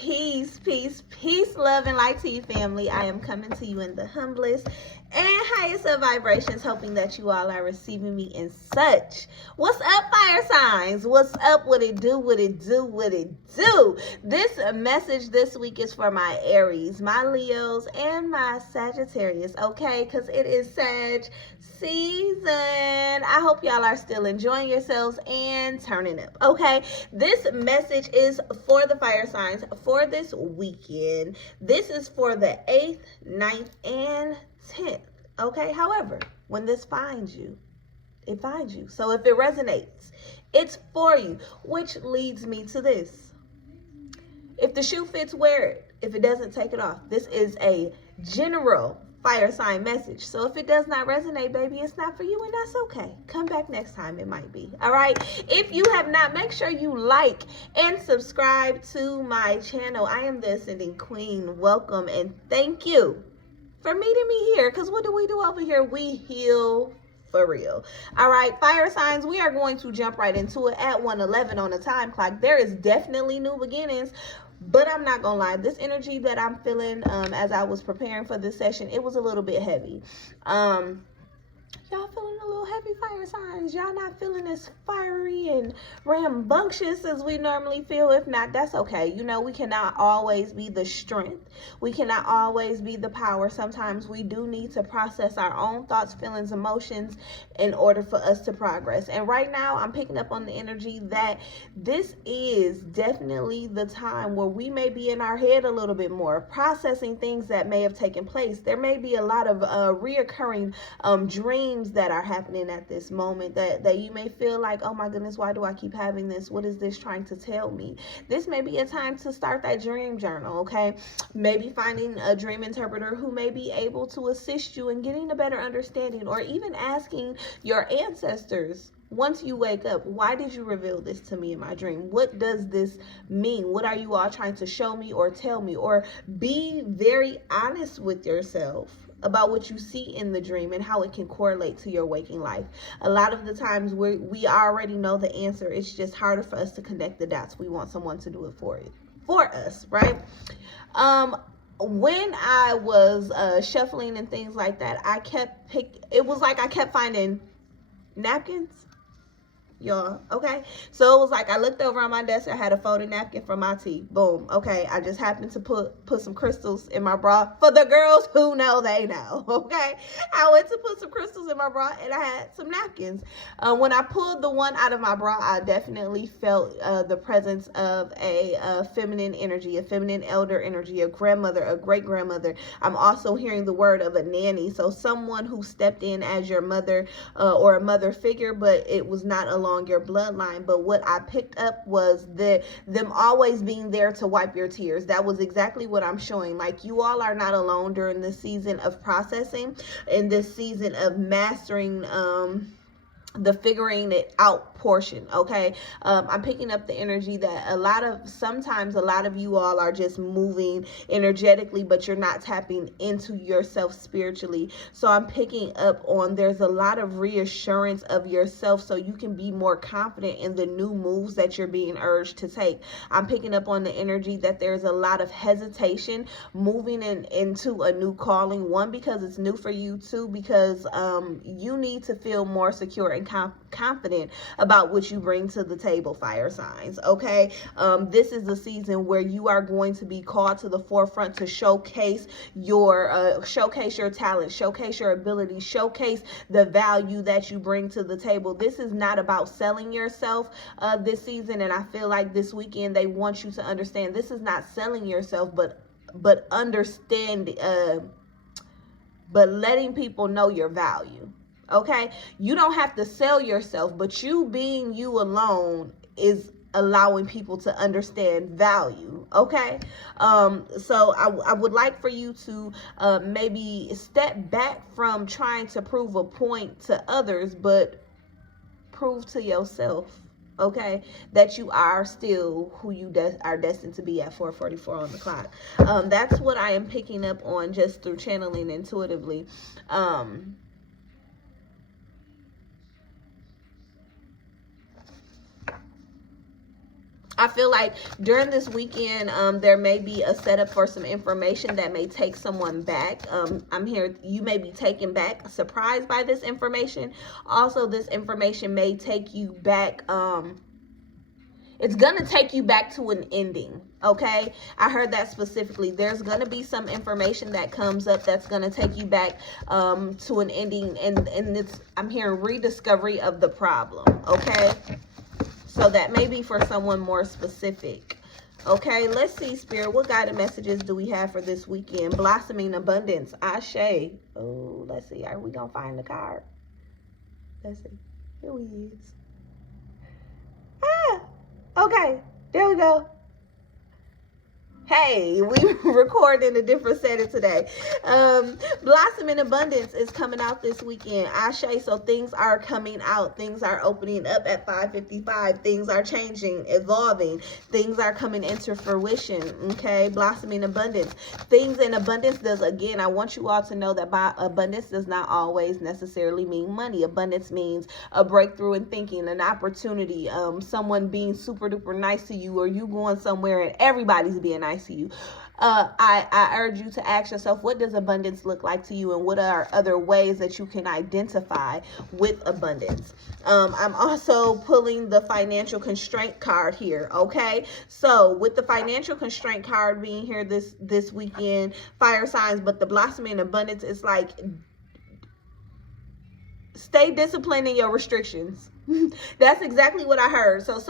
Peace, peace, peace, love, and light to you, family. I am coming to you in the humblest and highest of vibrations, hoping that you all are receiving me in such. What's up, fire signs? What's up? What it do? What it do? What it do? This message this week is for my Aries, my Leos, and my Sagittarius, okay? Because it is Sag season. I hope y'all are still enjoying yourselves and turning up, okay? This message is for the fire signs for this weekend. This is for the 8th, 9th, and 10th, okay? However, when this finds you, it finds you. So if it resonates, it's for you, which leads me to this. If the shoe fits, wear it. If it doesn't, take it off. This is a general fire sign message. So if it does not resonate, baby, it's not for you, and that's okay. Come back next time, it might be. All right? If you have not, make sure you like and subscribe to my channel. I am the Ascending Queen. Welcome and thank you for meeting me here, because what do we do over here? We heal for real. All right, fire signs, we are going to jump right into it at 1:11 on the time clock. There is definitely new beginnings, but I'm not gonna lie, this energy that I'm feeling as I was preparing for this session, it was a little bit heavy. Y'all feeling a little heavy, fire signs? Y'all not feeling as fiery and rambunctious as we normally feel? If not, that's okay. You know, we cannot always be the strength. We cannot always be the power. Sometimes we do need to process our own thoughts, feelings, emotions in order for us to progress. And right now, I'm picking up on the energy that this is definitely the time where we may be in our head a little bit more, processing things that may have taken place. There may be a lot of reoccurring dreams that are happening at this moment that you may feel like, oh my goodness, why do I keep having this? What is this trying to tell me? This may be a time to start that dream journal, okay? Maybe finding a dream interpreter who may be able to assist you in getting a better understanding, or even asking your ancestors, once you wake up, why did you reveal this to me in my dream? What does this mean? What are you all trying to show me or tell me? Or be very honest with yourself about what you see in the dream and how it can correlate to your waking life. A lot of the times we already know the answer. It's just harder for us to connect the dots. We want someone to do it for us, right? When I was shuffling and things like that, it was like I kept finding napkins, y'all, okay? So it was like I looked over on my desk, I had a folded napkin from my tea. Boom. Okay, I just happened to put some crystals in my bra. For the girls who know, they know, okay? I went to put some crystals in my bra and I had some napkins. When I pulled the one out of my bra, I definitely felt the presence of a feminine energy, a feminine elder energy, a grandmother, a great-grandmother. I'm also hearing the word of a nanny, so someone who stepped in as your mother or a mother figure, but it was not along your bloodline. But what I picked up was them always being there to wipe your tears. That was exactly what I'm showing. Like, you all are not alone during this season of processing, in this season of mastering the figuring it out portion, okay? I'm picking up the energy that sometimes a lot of you all are just moving energetically, but you're not tapping into yourself spiritually. So I'm picking up on there's a lot of reassurance of yourself so you can be more confident in the new moves that you're being urged to take. I'm picking up on the energy that there's a lot of hesitation moving into a new calling. One, because it's new for you. Two, because you need to feel more secure and confident about what you bring to the table, fire signs, okay? This is a season where you are going to be called to the forefront to showcase your talent, showcase your ability, showcase the value that you bring to the table. This is not about selling yourself this season, and I feel like this weekend they want you to understand this is not selling yourself, but understand, but letting people know your value. Okay, you don't have to sell yourself, but you being you alone is allowing people to understand value, okay? So I would like for you to maybe step back from trying to prove a point to others, but prove to yourself, okay, that you are still who you are destined to be at 4:44 on the clock. That's what I am picking up on just through channeling intuitively. I feel like during this weekend, there may be a setup for some information that may take someone back. I'm here, you may be taken back, surprised by this information. Also, this information may take you back, it's going to take you back to an ending, okay? I heard that specifically. There's going to be some information that comes up that's going to take you back to an ending, and it's, I'm hearing rediscovery of the problem, okay? So that may be for someone more specific. Okay, let's see, Spirit. What guided messages do we have for this weekend? Blossoming abundance. Ashe. Oh, let's see. Are we going to find the card? Let's see. Here he is. Ah, okay. There we go. Hey, we record in a different setting today. Blossoming abundance is coming out this weekend. Ashe, so things are coming out. Things are opening up at 5:55. Things are changing, evolving. Things are coming into fruition, okay? Blossoming abundance. Things in abundance does, again, I want you all to know that by abundance does not always necessarily mean money. Abundance means a breakthrough in thinking, an opportunity, someone being super duper nice to you, or you going somewhere and everybody's being nice to you. I urge you to ask yourself, what does abundance look like to you, and what are other ways that you can identify with abundance? I'm also pulling the financial constraint card here, okay? So with the financial constraint card being here this weekend, fire signs, but the blossoming abundance is like, stay disciplined in your restrictions. That's exactly what I heard. So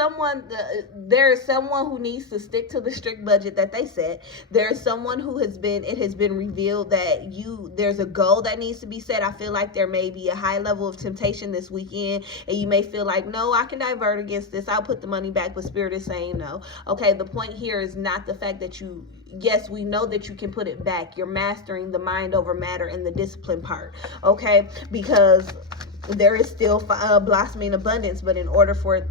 there is someone who needs to stick to the strict budget that they set. There's someone who it has been revealed that there's a goal that needs to be set. I feel like there may be a high level of temptation this weekend, and you may feel like, no, I can divert against this. I'll put the money back, but Spirit is saying no. Okay, the point here is not the fact that yes, we know that you can put it back. You're mastering the mind over matter and the discipline part, okay? Because there is still blossoming abundance, but in order for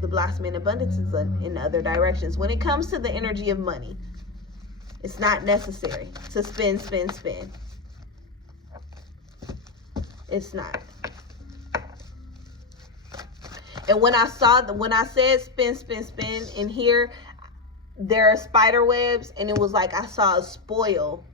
the blossoming abundance is in other directions. When it comes to the energy of money, it's not necessary to spend. It's not. And when I said spend in here, there are spider webs, and it was like I saw a spool.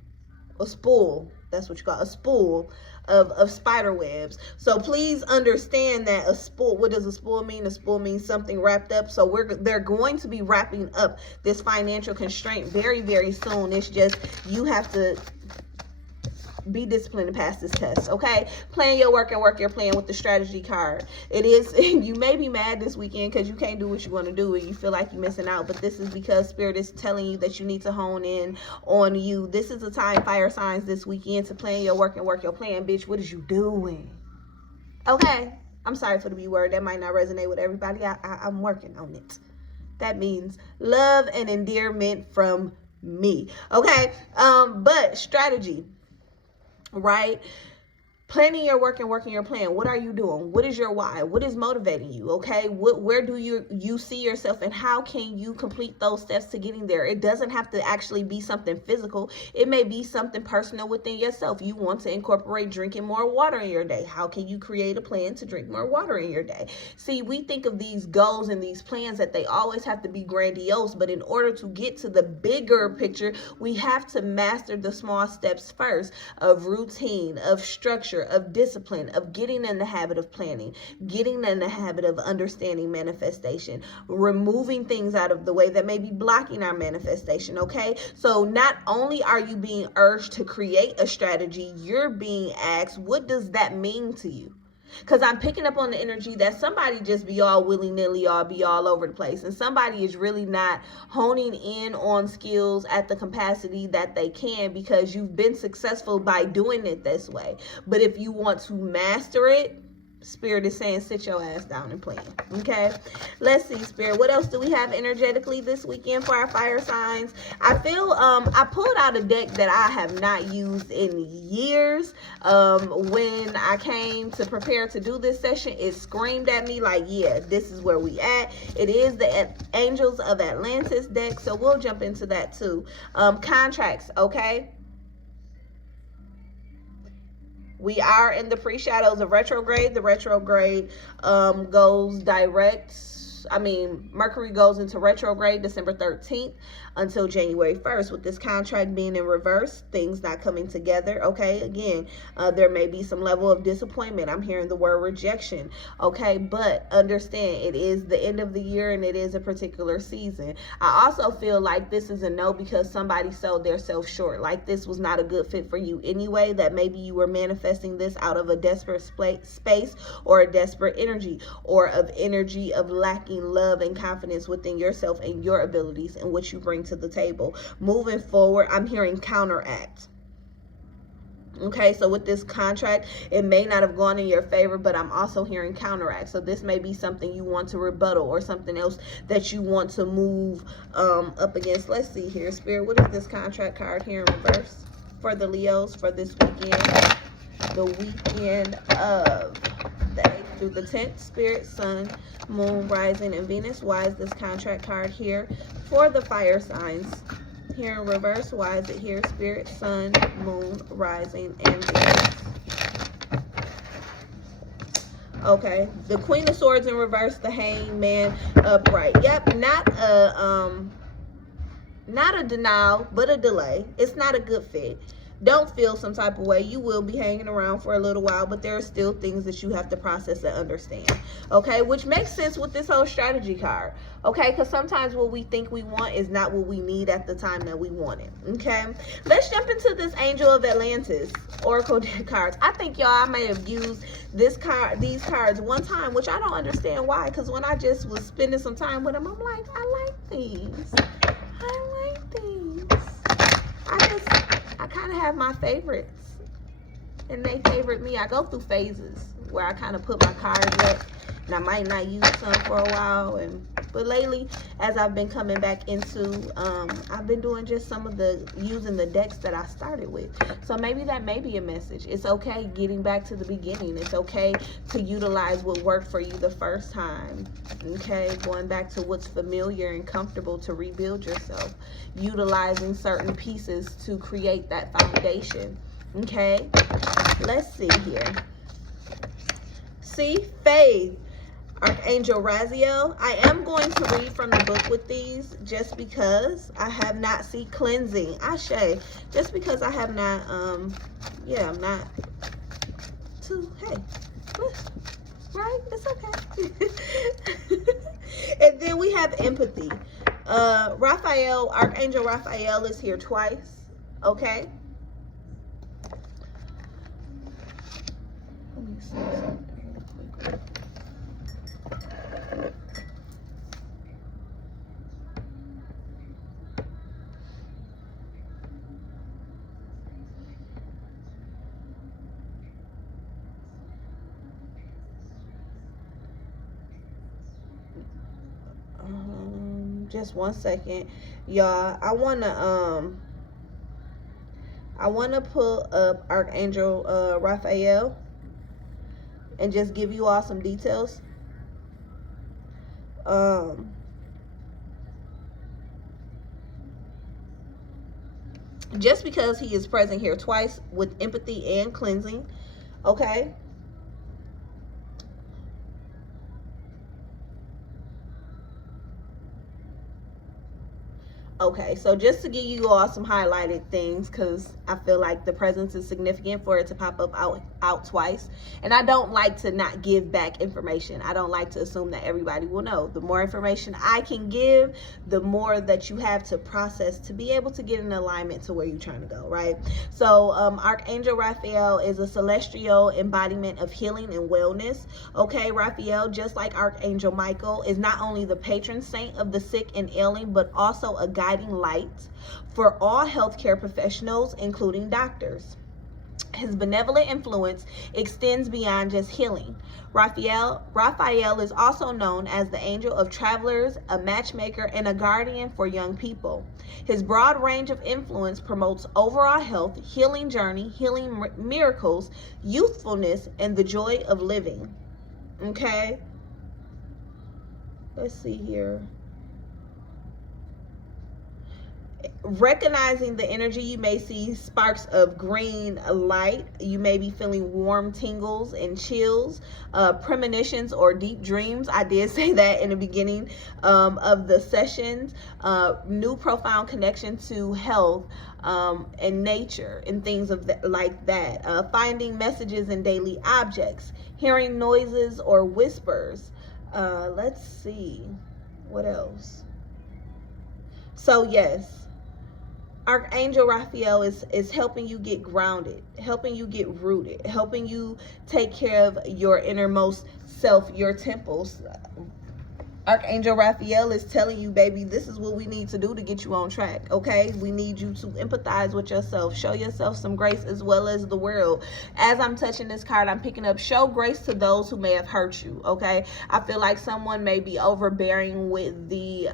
That's what you call a spool of spider webs. So please understand that a spool, what does a spool mean? A spool means something wrapped up. So they're going to be wrapping up this financial constraint very, very soon. It's just, you have to be disciplined and pass this test, okay? Plan your work and work your plan with the strategy card. It is, you may be mad this weekend because you can't do what you want to do and you feel like you're missing out, but this is because Spirit is telling you that you need to hone in on you. This is the time, fire signs, this weekend to plan your work and work your plan. Bitch, what is you doing? Okay, I'm sorry for the B word. That might not resonate with everybody. I'm working on it. That means love and endearment from me, okay? But strategy, right? Planning your work and working your plan. What are you doing? What is your why? What is motivating you? Okay, where do you see yourself, and how can you complete those steps to getting there? It doesn't have to actually be something physical. It may be something personal within yourself. You want to incorporate drinking more water in your day. How can you create a plan to drink more water in your day? See, we think of these goals and these plans that they always have to be grandiose, but in order to get to the bigger picture, we have to master the small steps first, of routine, of structure, of discipline, of getting in the habit of planning, getting in the habit of understanding manifestation, removing things out of the way that may be blocking our manifestation, okay? So not only are you being urged to create a strategy, you're being asked, what does that mean to you? Because I'm picking up on the energy that somebody just be all willy-nilly, or be all over the place. And somebody is really not honing in on skills at the capacity that they can, because you've been successful by doing it this way. But if you want to master it, Spirit is saying sit your ass down and plan, okay? Let's see, Spirit. What else do we have energetically this weekend for our fire signs? I feel, I pulled out a deck that I have not used in years. When I came to prepare to do this session, it screamed at me like, yeah, this is where we at. It is the Angels of Atlantis deck, so we'll jump into that too. Contracts, okay? We are in the pre-shadows of retrograde. The retrograde goes direct Mercury goes into retrograde December 13th until January 1st. With this contract being in reverse, things not coming together, okay? Again, there may be some level of disappointment. I'm hearing the word rejection, okay? But understand, it is the end of the year and it is a particular season. I also feel like this is a no because somebody sold their self short. Like this was not a good fit for you anyway, that maybe you were manifesting this out of a desperate space or a desperate energy, or of energy of lacking love and confidence within yourself and your abilities and what you bring to the table. Moving forward, I'm hearing counteract. Okay, so with this contract, it may not have gone in your favor, but I'm also hearing counteract. So this may be something you want to rebuttal or something else that you want to move up against. Let's see here, Spirit. What is this contract card here in reverse for the Leos for this weekend? The weekend of the 8th through the 10th. Spirit, Sun, Moon, Rising, and Venus. Why is this contract card here for the fire signs? Here in reverse, why is it here? Spirit, Sun, Moon, Rising, and Venus. Okay, the Queen of Swords in reverse, the Hangman upright. Yep, not a denial, but a delay. It's not a good fit. Don't feel some type of way. You will be hanging around for a little while, but there are still things that you have to process and understand. Okay, which makes sense with this whole strategy card. Okay, because sometimes what we think we want is not what we need at the time that we want it. Okay, let's jump into this Angel of Atlantis Oracle deck cards. I think I may have used these cards one time, which I don't understand why. Because when I just was spending some time with them, I'm like, I like these. I like these. I kind of have my favorites, and they favorite me. I go through phases where I kind of put my cards up, and I might not use some for a while. But lately, as I've been coming back into, I've been doing just some of using the decks that I started with. So maybe that may be a message. It's okay getting back to the beginning. It's okay to utilize what worked for you the first time. Okay, going back to what's familiar and comfortable to rebuild yourself. Utilizing certain pieces to create that foundation. Okay, let's see here. See, Faith. Archangel Raziel. I am going to read from the book with these just because I have not seen cleansing. Ashe. Just because I have not, I'm not too, hey, right? It's okay. And then we have empathy. Raphael, Archangel Raphael is here twice. Okay. Let me see something real quick. Just one second, y'all. I wanna pull up Archangel Raphael and just give you all some details. Just because he is present here twice with empathy and cleansing, okay? Okay, so just to give you all some highlighted things, because I feel like the presence is significant for it to pop up out twice. And I don't like to not give back information. I don't like to assume that everybody will know. The more information I can give, the more that you have to process to be able to get in alignment to where you're trying to go, right? So Archangel Raphael is a celestial embodiment of healing and wellness. Okay, Raphael, just like Archangel Michael, is not only the patron saint of the sick and ailing, but also a guiding light for all healthcare professionals, including doctors. His benevolent influence extends beyond just healing. Raphael is also known as the angel of travelers, a matchmaker, and a guardian for young people. His broad range of influence promotes overall health, healing journey, healing miracles, youthfulness, and the joy of living. Okay? Let's see here. Recognizing the energy, you may see sparks of green light. You may be feeling warm tingles and chills, premonitions or deep dreams. I did say that in the beginning of the sessions. New profound connection to health and nature and things of like that. Finding messages in daily objects, hearing noises or whispers. Let's see what else. So yes, Archangel Raphael is helping you get grounded, helping you get rooted, helping you take care of your innermost self, your temples. Archangel Raphael is telling you, baby, this is what we need to do to get you on track, okay? We need you to empathize with yourself. Show yourself some grace as well as the world. As I'm touching this card, I'm picking up, show grace to those who may have hurt you, okay? I feel like someone may be overbearing with the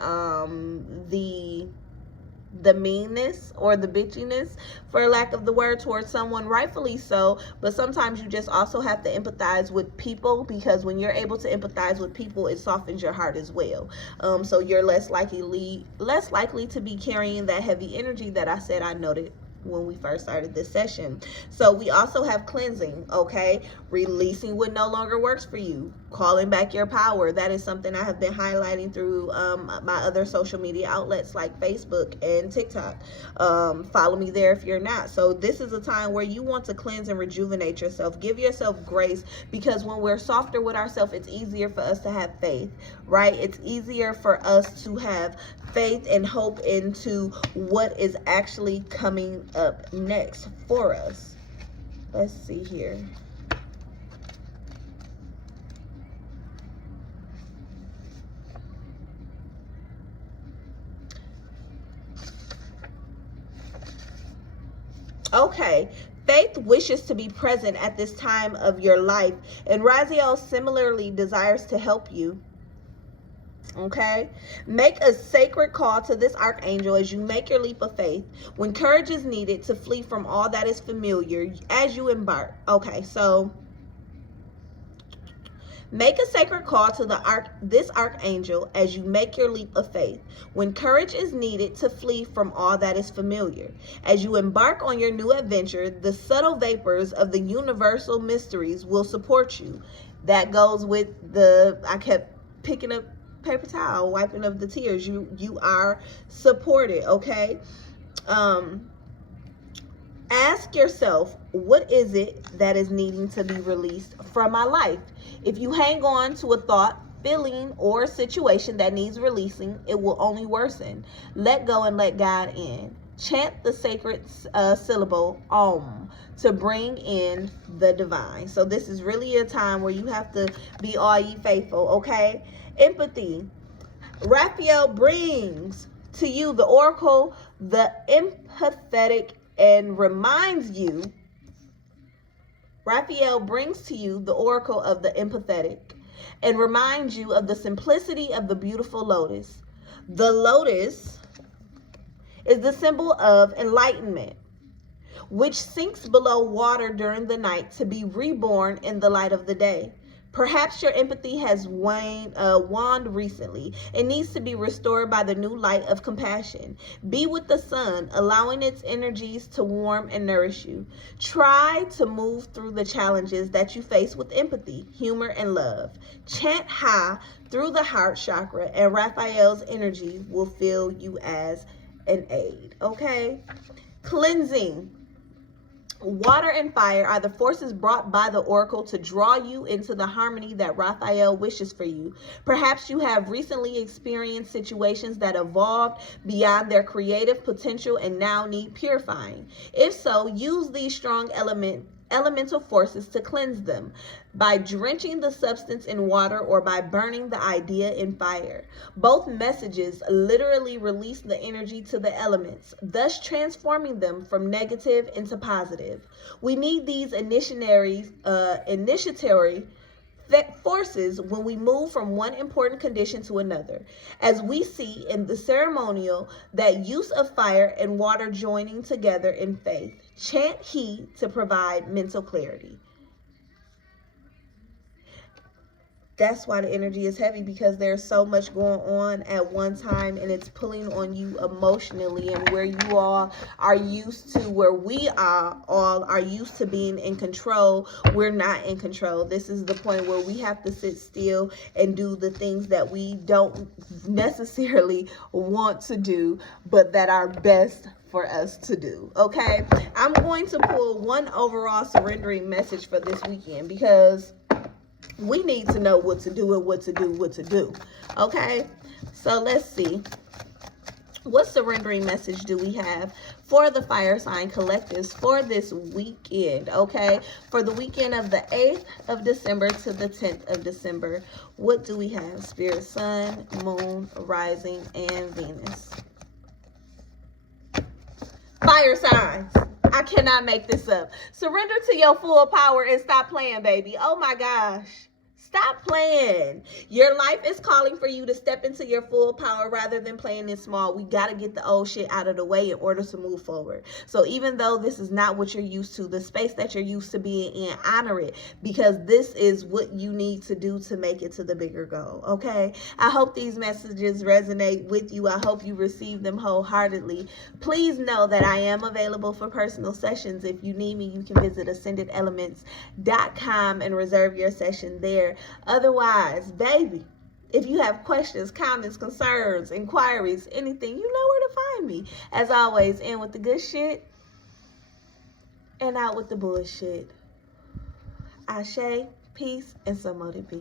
meanness or the bitchiness, for lack of the word, towards someone, rightfully so. But sometimes you just also have to empathize with people, because when you're able to empathize with people, it softens your heart as well. So you're less likely to be carrying that heavy energy that I said I noted when we first started this session. So we also have cleansing, okay? Releasing what no longer works for you, calling back your power. That is something I have been highlighting through my other social media outlets like Facebook and TikTok. Follow me there if you're not. So this is a time where you want to cleanse and rejuvenate yourself. Give yourself grace, because when we're softer with ourselves, it's easier for us to have faith, right? It's easier for us to have faith and hope into what is actually coming up next for us. Let's see here. Okay, faith wishes to be present at this time of your life, and Raziel similarly desires to help you. Okay, make a sacred call to this archangel as you make your leap of faith, when courage is needed to flee from all that is familiar as you embark. Okay, so make a sacred call to this archangel as you make your leap of faith, when courage is needed to flee from all that is familiar. As you embark on your new adventure, the subtle vapors of the universal mysteries will support you. That goes with I kept picking up paper towel, wiping up the tears. You are supported, okay? Ask yourself, what is it that is needing to be released from my life? If you hang on to a thought, feeling, or situation that needs releasing, it will only worsen. Let go and let God in. Chant the sacred syllable Om to bring in the divine. So this is really a time where you have to be all ye faithful, okay? Empathy. Raphael brings to you the oracle, the empathetic, and reminds you, Raphael brings to you the oracle of the empathetic and reminds you of the simplicity of the beautiful lotus. The lotus is the symbol of enlightenment, which sinks below water during the night to be reborn in the light of the day. Perhaps your empathy has waned recently and needs to be restored by the new light of compassion. Be with the sun, allowing its energies to warm and nourish you. Try to move through the challenges that you face with empathy, humor, and love. Chant Ha through the heart chakra, and Raphael's energy will fill you as an aid. Okay? Cleansing. Water and fire are the forces brought by the oracle to draw you into the harmony that Raphael wishes for you. Perhaps you have recently experienced situations that evolved beyond their creative potential and now need purifying. If so, use these strong elemental forces to cleanse them by drenching the substance in water or by burning the idea in fire. Both messages literally release the energy to the elements, thus transforming them from negative into positive. We need these initiatory forces when we move from one important condition to another, as we see in the ceremonial that use of fire and water joining together in faith. Chant He to provide mental clarity. That's why the energy is heavy, because there's so much going on at one time, and it's pulling on you emotionally. And where you all are used to, where we all are used to being in control, we're not in control. This is the point where we have to sit still and do the things that we don't necessarily want to do, but that are best for us to do. Okay, I'm going to pull one overall surrendering message for this weekend, because we need to know what to do and what to do. Okay, so let's see. What surrendering message do we have for the fire sign collectives for this weekend? Okay, for the weekend of the 8th of December to the 10th of December, what do we have? Spirit, Sun, Moon, Rising, and Venus. Fire signs. I cannot make this up. Surrender to your full power and stop playing, baby. Oh my gosh. Stop playing. Your life is calling for you to step into your full power rather than playing it small. We got to get the old shit out of the way in order to move forward. So even though this is not what you're used to, the space that you're used to being in, honor it, because this is what you need to do to make it to the bigger goal. Okay? I hope these messages resonate with you. I hope you receive them wholeheartedly. Please know that I am available for personal sessions. If you need me, you can visit ascendedelements.com and reserve your session there. Otherwise, baby, if you have questions, comments, concerns, inquiries, anything, you know where to find me. As always, in with the good shit and out with the bullshit. Ashe, peace, and some more to be.